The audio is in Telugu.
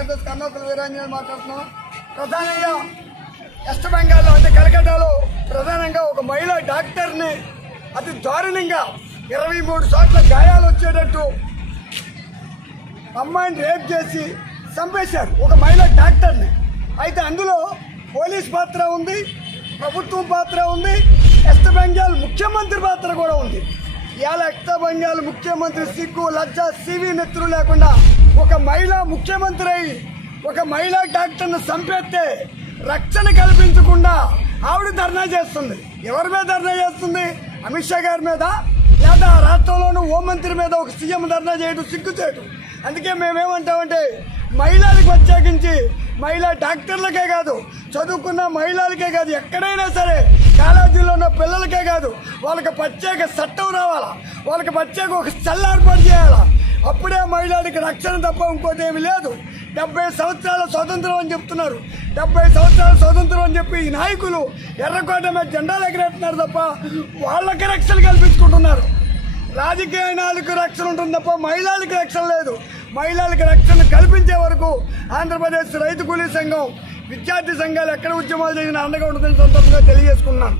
కార్యదర్శి కన్నోకల వీరాంజనేయులు మాట్లాడుతున్నాం. ప్రధానంగా వెస్ట్ బెంగాల్లో అంటే కలకత్తాలో ప్రధానంగా ఒక మహిళా డాక్టర్ని అతి దారుణంగా 23 చోట్ల గాయాలు వచ్చేటట్టు అమ్మాయిని రేప్ చేసి చంపేశారు ఒక మహిళా డాక్టర్ని. అయితే అందులో పోలీస్ పాత్ర ఉంది, ప్రభుత్వం పాత్ర ఉంది, వెస్ట్ బెంగాల్ ముఖ్యమంత్రి పాత్ర కూడా ఉంది. ఇవాళ వెస్ట్ బెంగాల్ ముఖ్యమంత్రి సిగ్గు లజ్జ సివి నెత్తురు లేకుండా ఒక మహిళా ముఖ్యమంత్రి అయి ఒక మహిళా డాక్టర్ను చంపేస్తే రక్షణ కల్పించకుండా ఆవిడ ధర్నా చేస్తుంది. ఎవరి మీద ధర్నా చేస్తుంది? అమిత్ షా గారి మీద, లేదా రాష్ట్రంలోనూ హోంమంత్రి మీద ఒక సీఎం ధర్నా చేయడం సిగ్గు చేయడం. అందుకే మేమేమంటామంటే మహిళలకు ప్రత్యేకించి మహిళా డాక్టర్లకే కాదు, చదువుకున్న మహిళలకే కాదు, ఎక్కడైనా సరే కాలేజీలో ఉన్న పిల్లలకే కాదు, వాళ్ళకి ప్రత్యేక చట్టం రావాలా, వాళ్ళకి ప్రత్యేక ఒక సెల్ ఏర్పాటు చేయాలా. అప్పుడే మహిళలకి రక్షణ తప్ప ఇంకోటి ఏమి లేదు. 70 సంవత్సరాల స్వతంత్రం అని చెప్తున్నారు. 70 సంవత్సరాల స్వతంత్రం అని చెప్పి ఈ నాయకులు ఎర్రకోట మీద జెండాలు ఎగరేస్తున్నారు తప్ప వాళ్ళకి రక్షణ కల్పించుకుంటున్నారు. రాజకీయ నాయకులకు రక్షణ ఉంటుంది తప్ప మహిళలకు రక్షణ లేదు. మహిళలకు రక్షణ కల్పించే వరకు ఆంధ్రప్రదేశ్ రైతు కూలీ సంఘం, విద్యార్థి సంఘాలు ఎక్కడ ఉద్యమాలు చేసినా అండగా ఉంటుందని సందర్భంగా తెలియజేసుకున్నాను.